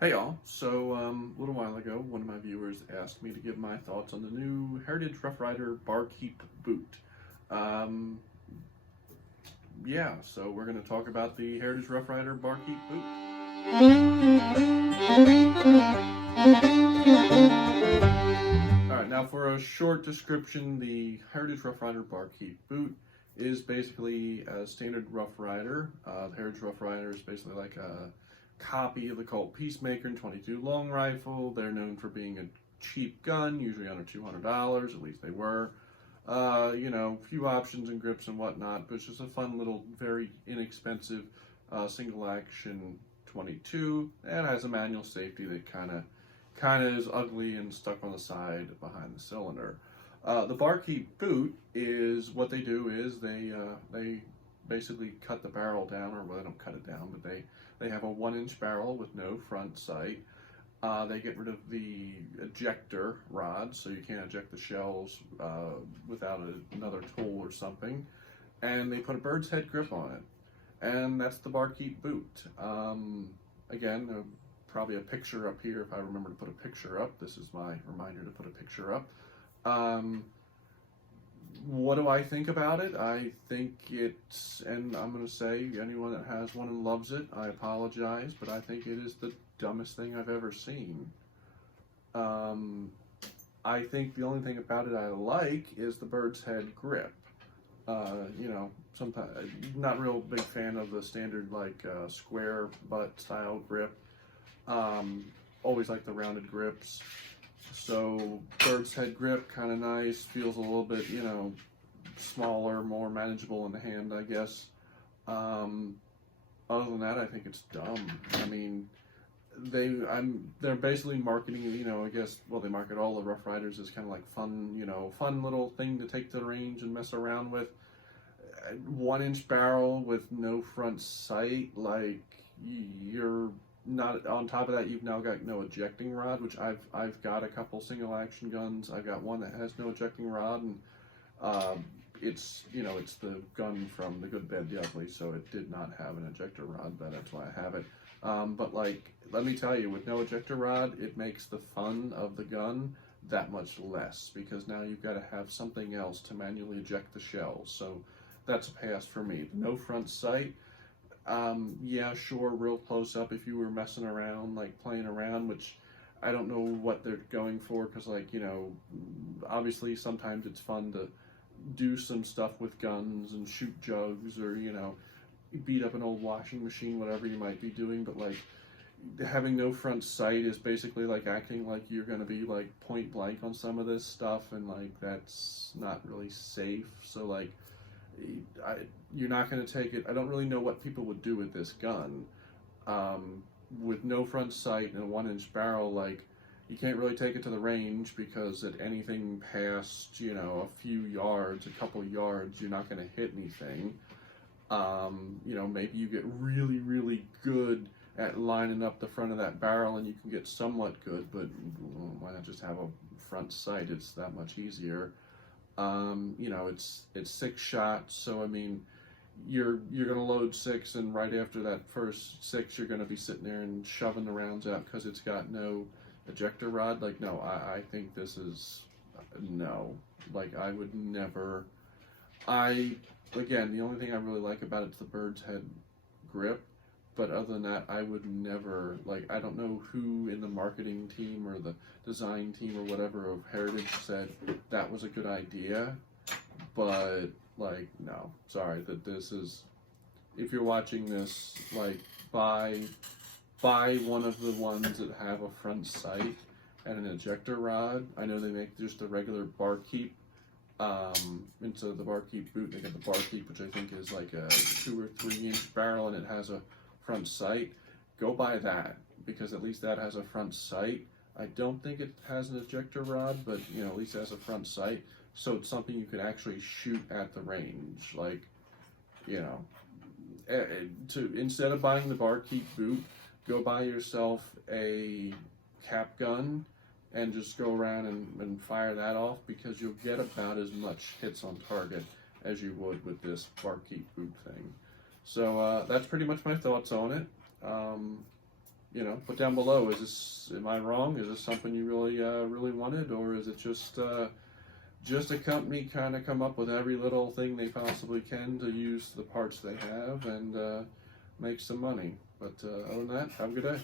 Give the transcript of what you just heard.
Hey y'all, so a little while ago, one of my viewers asked me to give my thoughts on the new Heritage Rough Rider Barkeep boot. Um, yeah, so we're going to talk about the Heritage Rough Rider Barkeep boot. Alright, now for a short description, the Heritage Rough Rider Barkeep boot is basically a standard Rough Rider. The Heritage Rough Rider is basically like a copy of the Colt Peacemaker 22 long rifle. They're known for being a cheap gun, usually under $200, at least they were. Few options and grips and whatnot, but it's just a fun little, very inexpensive single action 22. And has a manual safety that kind of is ugly and stuck on the side behind the cylinder. The Barkeep boot is what they do is they basically cut the barrel down, or well, they don't cut it down, but they have a 1-inch barrel with no front sight. They get rid of the ejector rod, so you can't eject the shells without another tool or something. And they put a bird's head grip on it, and that's the Barkeep boot. Again, probably a picture up here if I remember to put a picture up. This is my reminder to put a picture up. What do I think about it? I think it's, and I'm going to say, anyone that has one and loves it, I apologize, but I think it is the dumbest thing I've ever seen. I think the only thing about it I like is the bird's head grip. Sometimes not real big fan of the standard square butt style grip. Always like the rounded grips. So bird's head grip, kind of nice, feels a little bit, smaller, more manageable in the hand, I guess. Other than that, I think it's dumb. I mean, they're basically marketing, I guess, well, they market all the Rough Riders as kind of like fun little thing to take to the range and mess around with. 1-inch barrel with no front sight, like, you're not on top of that. You've now got no ejecting rod, which I've got a couple single action guns. I've got one that has no ejecting rod, and it's the gun from The Good, Bad, the Ugly, so it did not have an ejector rod, but that's why I have it. But let me tell you, with no ejector rod, it makes the fun of the gun that much less, because now you've got to have something else to manually eject the shells. So that's a pass for me. No front sight. Yeah, sure, real close up if you were messing around, like playing around, which I don't know what they're going for, because obviously sometimes it's fun to do some stuff with guns and shoot jugs, or beat up an old washing machine, whatever you might be doing. But having no front sight is basically like acting like you're going to be like point blank on some of this stuff, and that's not really safe. So you're not going to take it. I don't really know what people would do with this gun. With no front sight and a 1-inch barrel, you can't really take it to the range, because at anything past, a few yards, a couple yards, you're not going to hit anything. Maybe you get really, really good at lining up the front of that barrel, and you can get somewhat good, but why not just have a front sight? It's that much easier. It's 6 shots, so I mean, you're gonna load 6, and right after that first 6, you're gonna be sitting there and shoving the rounds out because it's got no ejector rod. No, I think this is no. I would never. Again, the only thing I really like about it is the bird's head grip. But other than that, I would never, I don't know who in the marketing team or the design team or whatever of Heritage said that was a good idea. But, no. Sorry, that this is, if you're watching this, buy one of the ones that have a front sight and an ejector rod. I know they make just a regular Barkeep. Instead of the Barkeep boot, they got the Barkeep, which I think is like a 2 or 3-inch barrel, and it has a front sight. Go buy that, because at least that has a front sight. I don't think it has an ejector rod, but at least it has a front sight, so it's something you could actually shoot at the range. Instead of buying the Barkeep boot, go buy yourself a cap gun and just go around and fire that off, because you'll get about as much hits on target as you would with this Barkeep boot thing. So that's pretty much my thoughts on it. you know, put down below. Is this, am I wrong? Is this something you really really wanted, or is it just a company kind of come up with every little thing they possibly can to use the parts they have and make some money? But other than that, have a good day.